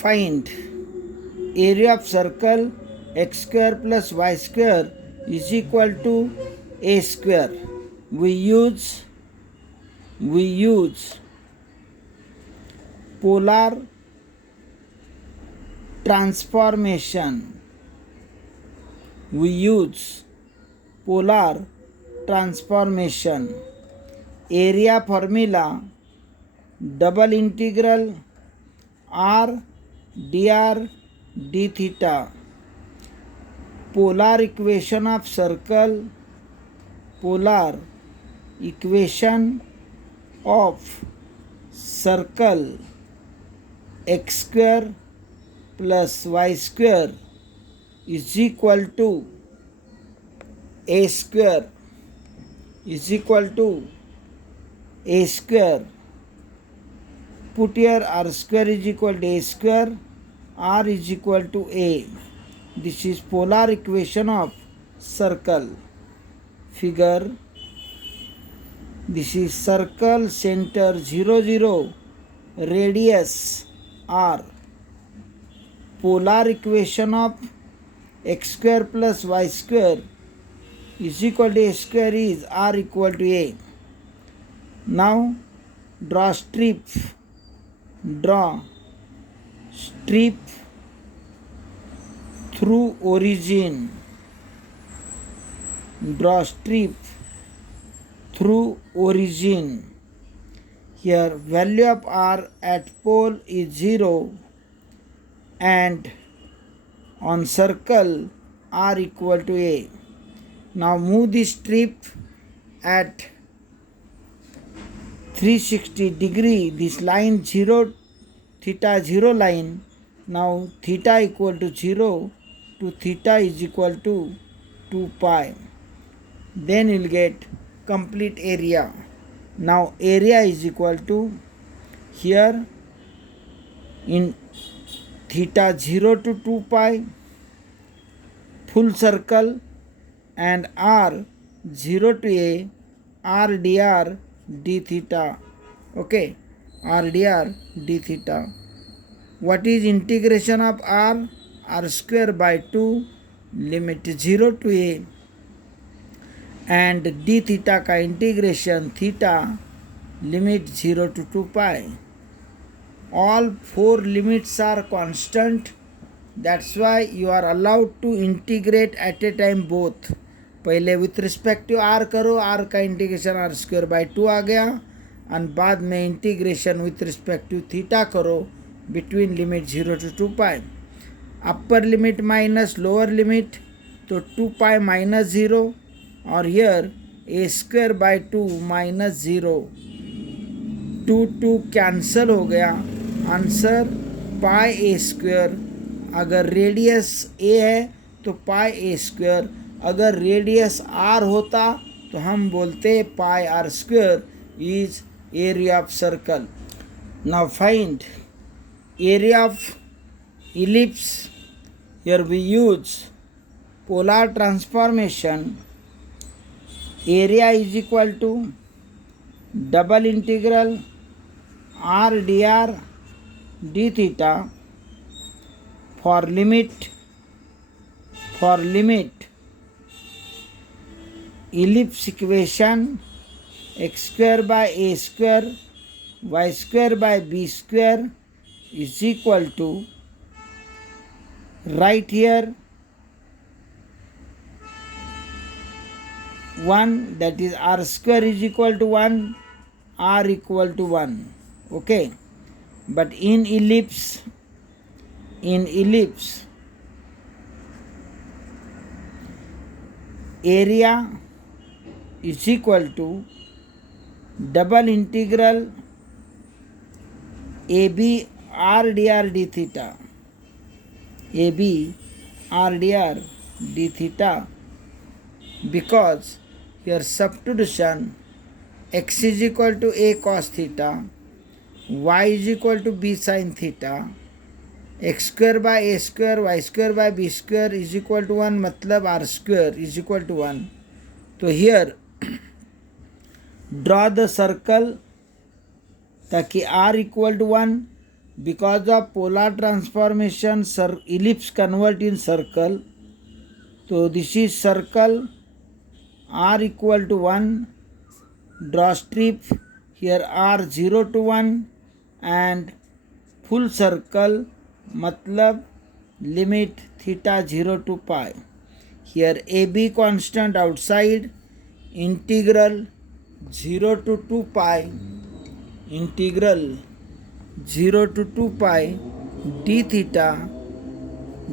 Find area of circle x square plus y square is equal to a square. We use polar transformation. We use polar transformation. Area formula double integral r dr d theta. Polar equation of circle, polar equation of circle x square plus y square is equal to a square Put here r square is equal to a square, r is equal to a. This is polar equation of circle. Figure, this is circle, center 0 0, radius r. Polar equation of x square plus y square is equal to a square is r equal to a. Now draw strip through origin. Draw strip through origin. Here value of r at pole is 0 and on circle r equal to a. Now move the strip at 360 degree, this line 0 theta 0 line. Now theta equal to 0 to theta is equal to 2 pi. Then you will get complete area. Now area is equal to, here in theta 0 to 2 pi, full circle, and r 0 to a, r dr d theta. Okay, r dr d theta. What is integration of r? R square by 2, limit 0 to a, and d theta का integration theta limit 0 to 2 pi. All four limits are constant. That's why you are allowed to integrate at a time both. पहले with respect to r करो, r का integration r square by 2 आ गया, और बाद में integration with respect to theta करो between limit 0 to 2 pi. Upper limit minus lower limit, तो 2 पाई माइनस 0, और here a square by 2 minus 0, 2 cancel हो गया. Answer pi a square. अगर रेडियस ए है तो पाई ए स्क्वायर, अगर radius are होता तो हम बोलते pi r square is area of circle. Now find area of ellipse. Here we use polar transformation. Area is equal to double integral r d r d theta for limit ellipse equation x square by a square y square by b square is equal to, right here 1, that is r square is equal to 1, r equal to 1. Okay, but in ellipse area is equal to double integral ab r dr d theta, ab r dr d theta, because here substitution x is equal to a cos theta, y is equal to b sin theta, x square by a square y square by b square is equal to 1, मतलब r square is equal to 1. तो here draw the circle ताकि r equal to 1 because of polar transformation ellipse convert in circle. So this is circle, r equal to 1, draw strip, here r 0 to 1 and full circle matlab limit theta 0 to pi. Here AB constant outside, integral 0 to 2 pi, integral 0 to 2 pi d theta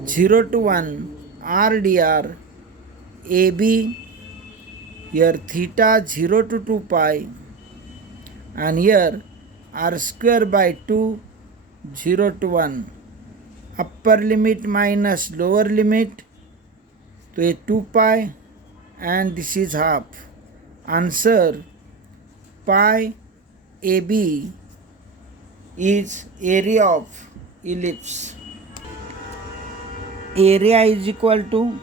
0 to 1 r dr AB, here theta 0 to 2 pi and here r square by 2 0 to 1, upper limit minus lower limit, so a 2 pi and this is half. Answer pi AB is area of ellipse. Area is equal to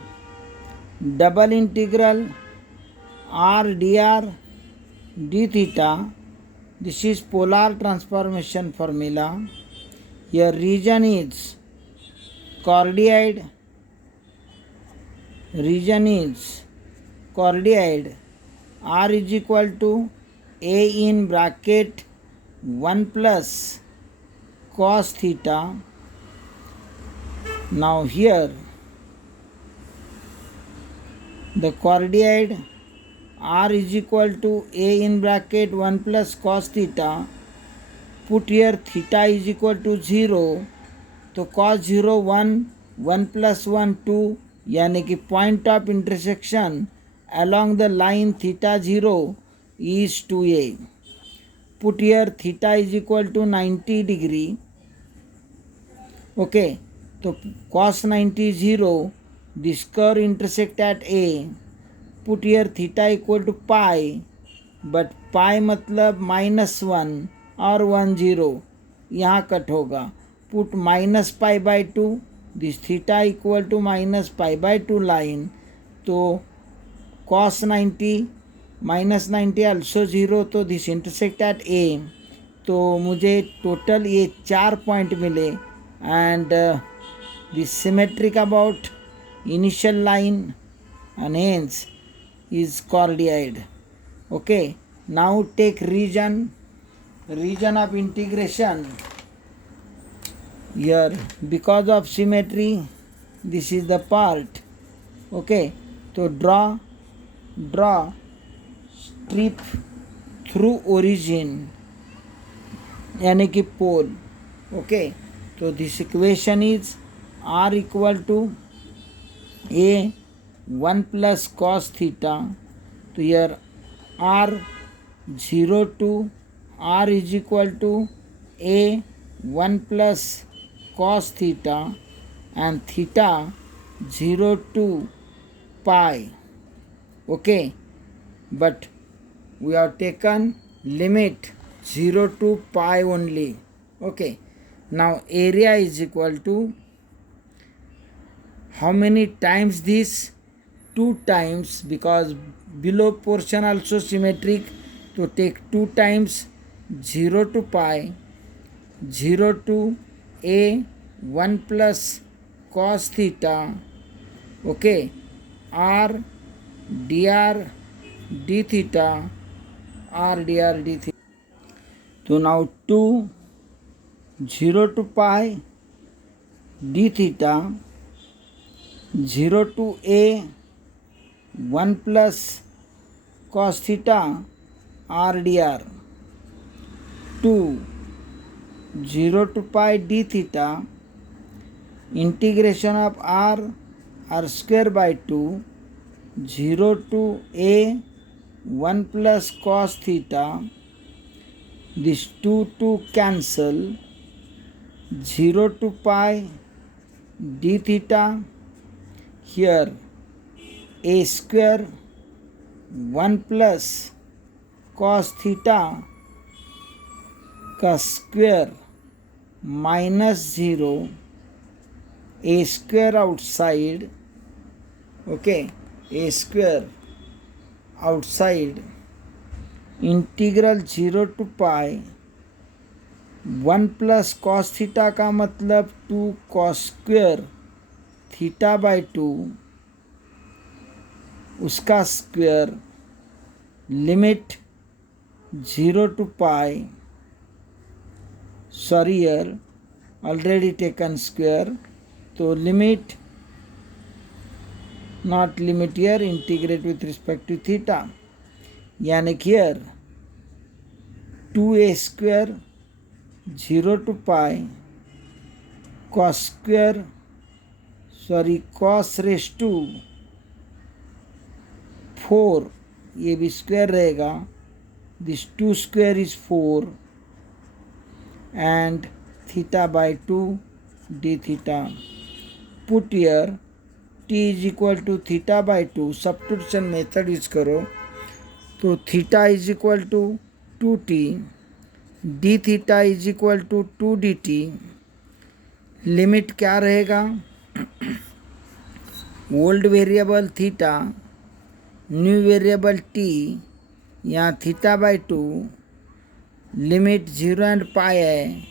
double integral r dr d theta. This is polar transformation formula. Here region is chordioid, r is equal to a in bracket 1 plus cos theta. Now here the chordioid r is equal to a in bracket 1 plus cos theta. Put here theta is equal to 0, तो cos 0 1, 1 plus 1 2, यानी कि point of intersection along the line theta 0 is 2a. Put here theta is equal to 90 degree. Okay, तो cos 90 0, this curve intersect at a. Put here theta equal to pi, but pi मतलब -1 और 1 0, यहाँ cut होगा. Put minus pi by 2, this theta equal to minus pi by 2 line. तो cos 90 minus 90 also 0, तो this intersect at a. तो मुझे total ये 4 point मिले and this symmetric about initial line and hence is chordioid. Okay, now take region of integration. Here because of symmetry this is the part. Okay, so draw strip through origin यानी कि pole. Okay, so this equation is r equal to a 1 plus cos theta. So here r 0 to r is equal to a 1 plus cos theta and theta 0 to pi. Okay, but we have taken limit 0 to pi only. Okay, now area is equal to how many times this? 2 times, because below portion also symmetric, to take 2 times 0 to pi, 0 to a 1 plus cos theta. Okay, r dr d theta, r dr d theta. So now 2 0 to pi d theta, 0 to a 1 plus cos theta r dr, 2 0 to pi d theta, integration of r square by 2, 0 to a 1 plus cos theta, this 2 cancel, 0 to pi d theta, here a square 1 plus cos theta का square minus 0, a square outside. Okay, a square outside, integral 0 to pi 1 plus cos theta का मतलब 2 cos square theta by 2 उसका square limit 0 to pi, sorry यर already taken square, तो limit not limit यर integrate with respect to theta, यानी कि यर 2a square 0 to pi cos square cos raise to 4, ये भी स्क्वायर रहेगा, this 2 square is 4 and theta by 2 d theta. Put ईयर t is equal to theta by 2, substitution method use करो तो theta is equal to 2t, d theta is equal to 2dt. Limit क्या रहेगा, old variable theta, new variable t, यहाँ theta by 2, limit 0 and pi है,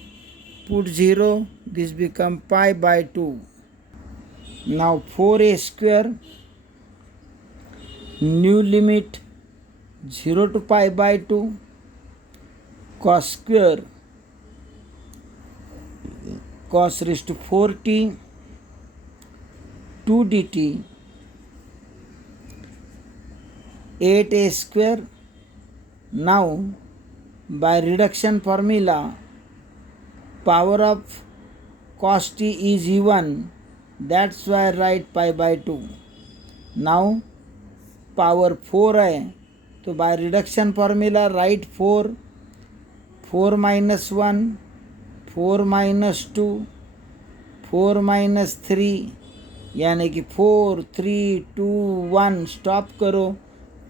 put 0, this become pi by 2. Now 4a square, new limit 0 to pi by 2, cos square cos raised to 4t 2 dt, 8a square. Now by reduction formula power of cos t is even, that's why I write pi by 2. Now power 4 है तो by reduction formula write 4, 4 minus 1, 4 minus 2, 4 minus 3, यानी कि 4 3 2 1 stop करो,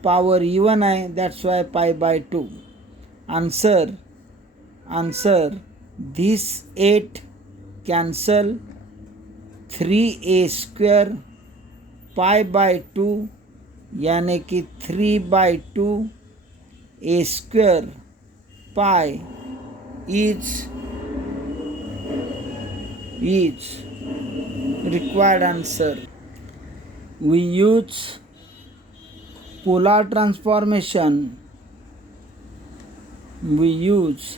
power even है, that's why pi by 2. Answer this 8 cancel, 3a square pi by 2, यानी कि 3 by 2 a square pi is required answer. We use polar transformation. We use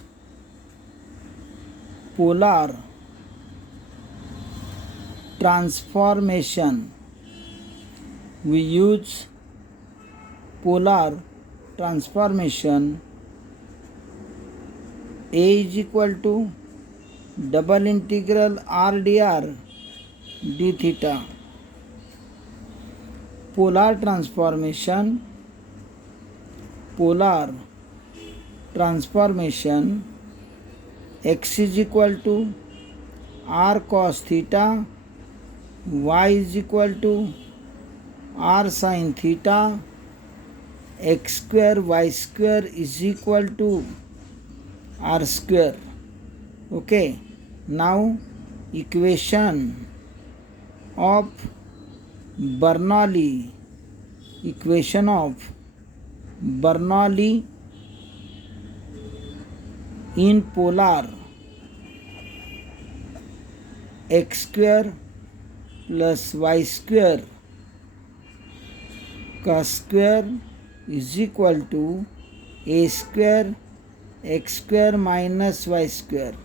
polar transformation. We use polar transformation. A is equal to double integral r dr d theta. Polar transformation x is equal to r cos theta, y is equal to r sin theta, x square y square is equal to r square. Okay, now equation of Bernoulli in polar, x square plus y square cos square is equal to a square x square minus y square.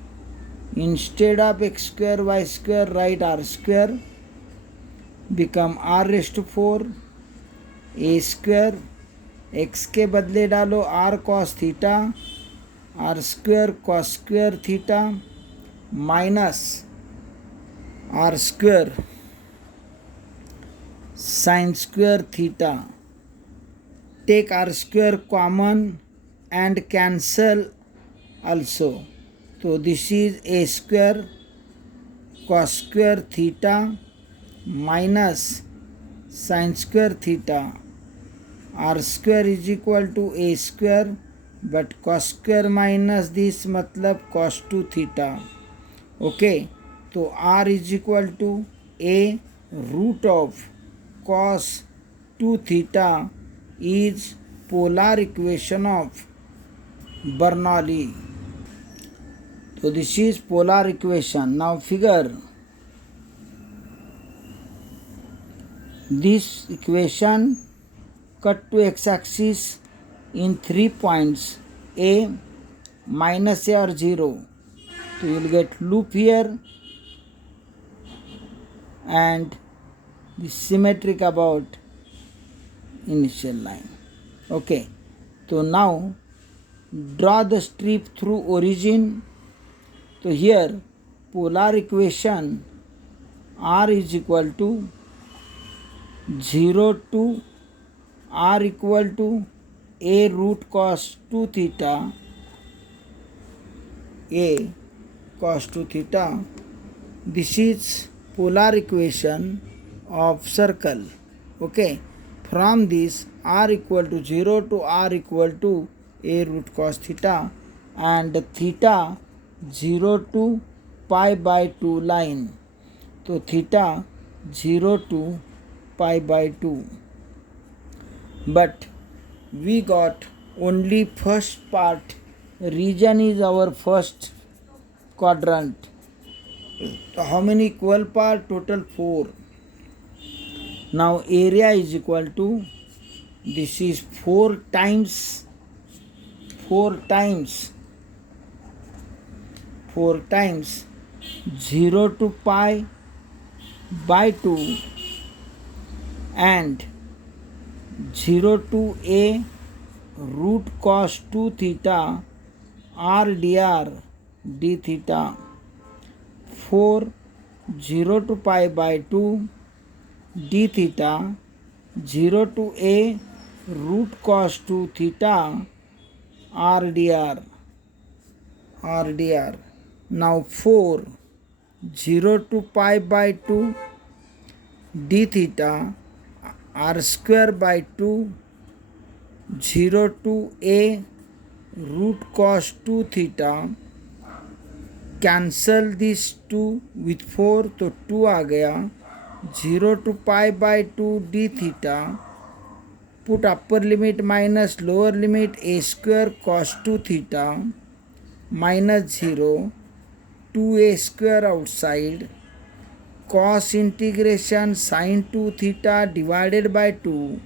Instead of x square y square write r square, become r raised to 4, a square x के बदले डालो r cos theta, r square cos square theta minus r square sin square theta. Take r square common and cancel also. So this is a square cos square theta minus sin square theta. R square is equal to a square, but cos square minus this मतलब cos 2 theta. Okay, तो r is equal to a root of cos 2 theta is polar equation of Bernoulli. So this is polar equation. Now figure this equation cut to x-axis in 3 points A, minus A or 0. So you will get loop here and the symmetric about initial line. Okay, so now draw the strip through origin. So here polar equation r is equal to 0 to r equal to a root cos 2 theta, a cos 2 theta. This is polar equation of circle. Okay, from this r equal to 0 to r equal to a root cos theta and theta 0 to pi by 2 line. So theta 0 to pi by 2. But we got only first part. Region is our first quadrant. So how many equal part? Total 4. Now area is equal to, this is 4 times 0 to pi by 2 and 0 to a root cos 2 theta r dr d theta. 4 0 to pi by 2 d theta 0 to a root cos 2 theta r dr. Now 4 0 to pi by 2 d theta r square by 2 0 to a root cos 2 theta. Cancel this 2 with 4 तो 2 आ गया. 0 to pi by 2 d theta. Put upper limit minus lower limit a square cos 2 theta minus 0 2a square outside cos integration sin 2 theta divided by 2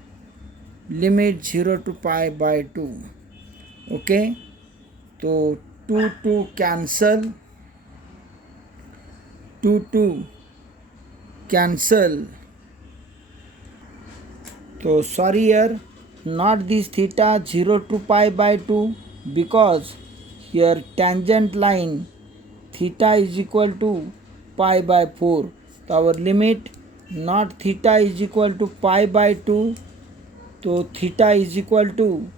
limit 0 to pi by 2. Okay, so 2 cancel, 2 cancel. So sorry here, not this theta 0 to pi by 2 because here tangent line theta is equal to pi by 4. So our limit not theta is equal to pi by 2. So theta is equal to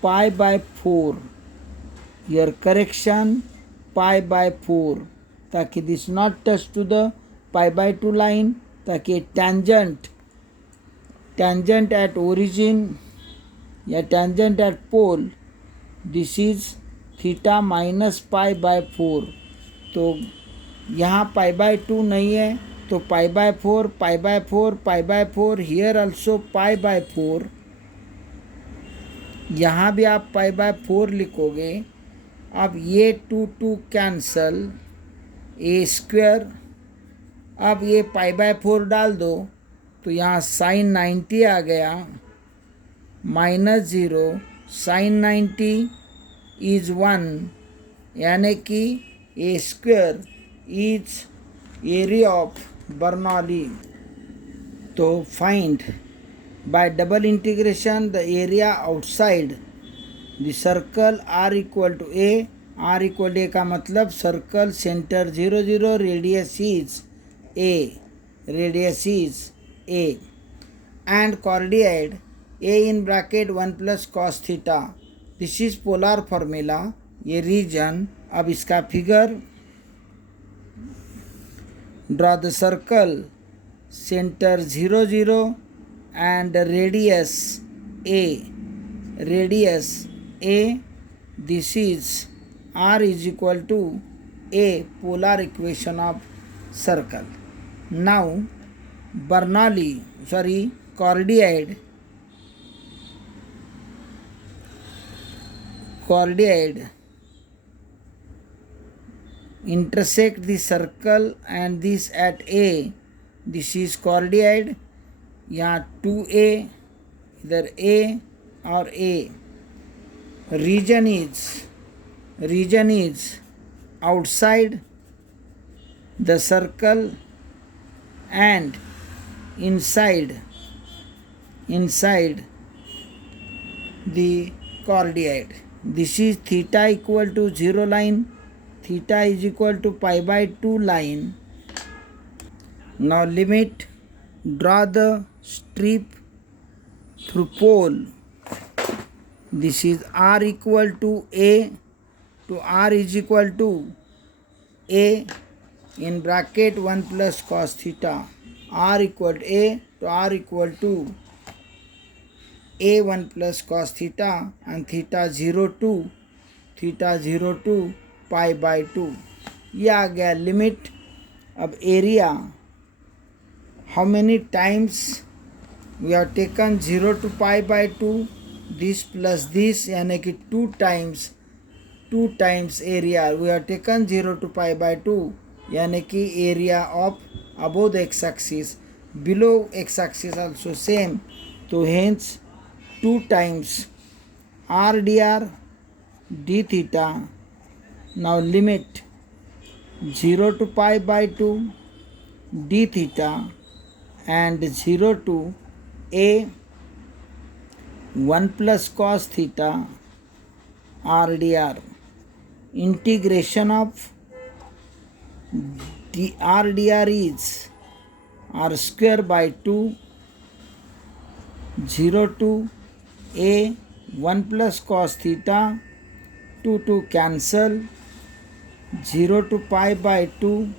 pi by 4. Here correction pi by 4 ताकि this not touch to the pi by 2 line, ताकि tangent at origin या tangent at pole, this is theta minus pi by 4. तो यहाँ pi by 2 नहीं है तो pi by 4, pi by 4, pi by 4, here also pi by 4. यहाँ भी आप pi by 4 लिखोगे. अब ये 2 कैंसल, ए स्क्वायर. अब ये pi by 4 डाल दो तो यहाँ साइन 90 आ गया -0 साइन 90 इज 1, यानी कि a square is area of Bernoulli. तो find by double integration the area outside the circle r equal to a. r equal to a का मतलब circle centre 0 0 radius is a and chordioid a in bracket 1 plus cos theta. This is polar formula. ये reason. अब इसका figure draw the circle center 0 0 and radius a. This is r is equal to a, polar equation of circle. Now chordioid intersect the circle and this at A. This is chordioid. यहाँ 2A, इधर A और A. Region is outside the circle and inside the chordioid. This is theta equal to 0 line, theta is equal to pi by 2 line. Now limit, draw the strip through pole. This is r equal to A to r is equal to A in bracket 1 plus cos theta. R equal to A to R equal to A 1 plus cos theta and theta 0 to pi by 2. ये आ गया limit. अब area, how many times we have taken 0 to pi by 2, this plus this, यानी कि 2 times area we have taken 0 to pi by 2, यानी कि area of above the x-axis, below x-axis also same. तो hence 2 times r dr d theta. Now limit 0 to pi by 2 d theta and 0 to A 1 plus cos theta r dr. Integration of r dr is r square by 2, 0 to A 1 plus cos theta, 2 cancel, 0 to pi by 2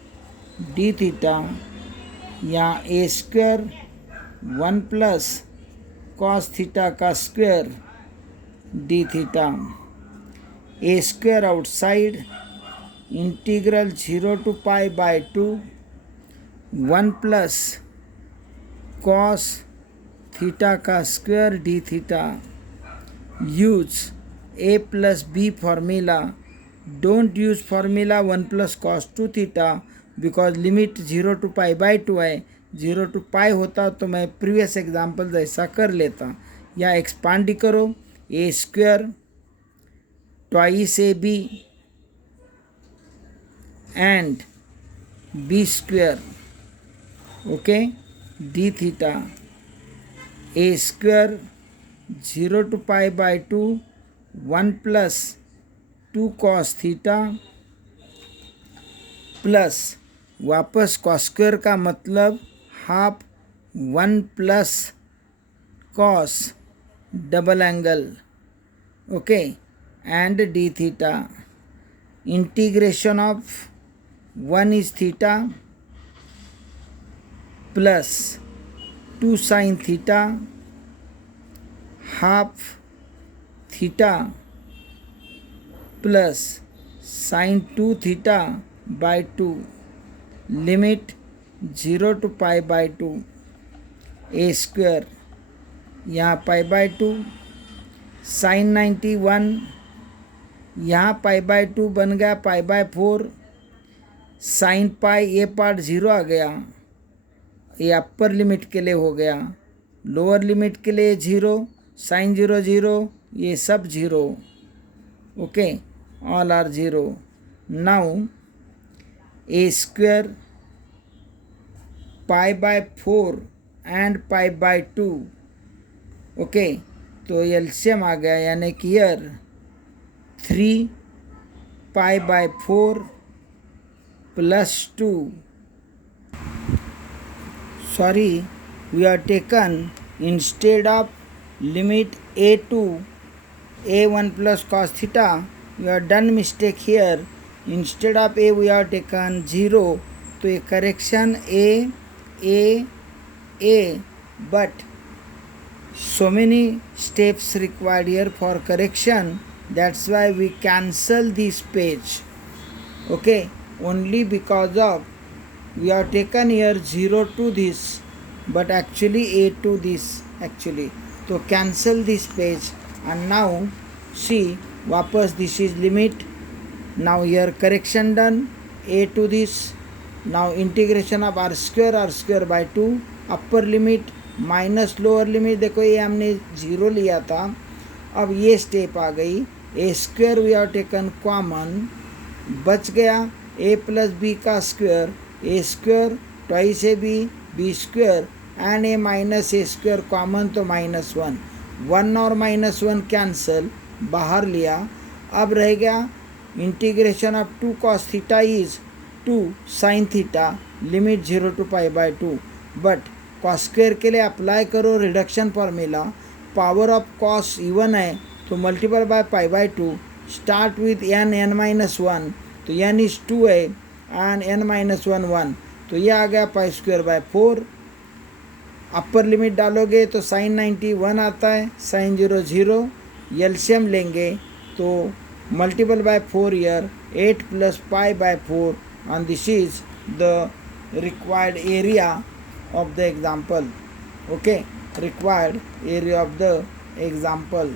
d theta. यहाँ a square 1 plus cos theta का square d theta. A square outside, integral 0 to pi by 2 1 plus cos theta का square d theta. Use a plus b formula. Don't use formula 1 plus cos 2 theta because limit 0 to pi by 2 है. 0 to pi होता तो मैं previous example जैसा कर लेता. या expand करो, a square twice a b and b square, okay, d theta. a square 0 to pi by 2 1 plus 2 cos theta plus वापस cos स्क्वायर का मतलब half 1 plus cos double angle, okay, and d theta. Integration of 1 is theta plus 2 sin theta half theta plus sin 2 theta by 2. Limit 0 to pi by 2. a square यहाँ pi by 2, sin 91 यहाँ pi by 2 बन गया pi by 4, sin pi ये part 0 आ गया. ये upper limit के लिए हो गया, लोअर लिमिट के लिए 0, sin 0 0, ये सब 0, okay, all are 0. Now a square pi by 4 and pi by 2, okay, तो एलसीएम आ गया यानी कि ईयर 3 pi by 4 plus 2. Sorry, we are taken instead of limit a to a1 plus cos theta, we have done mistake here. Instead of a we have taken 0, तो ये correction a, but so many steps required here for correction. That's why we cancel this page, okay, only because of we have taken here 0 to this but actually a to this actually. So cancel this page and now see वापस this is limit. Now here correction done, a to this. Now integration of r square by 2, upper limit minus lower limit, देखो ये हमने 0 लिया था, अब ये step आ गई, a square we have taken common, बच गया a प्लस बी का square, a square twice a b square and a minus a square common, तो -1, 1 और -1 कैंसल, बाहर लिया। अब रह गया integration of 2 cos theta is 2 sin theta, limit 0 to π/2, but cos square के लिए अप्लाई करो reduction formula, power of cos even है तो multiple bye π/2, start with n-1, तो n इज 2 है एंड n-1 1, तो ये आ गया π²/4। अपर लिमिट डालोगे तो sin 90 1 आता है, sin 0 0, एलसीएम लेंगे तो multiple bye 4 year 8 + π/4, and this is the required area of the example. Okay, required area of the example.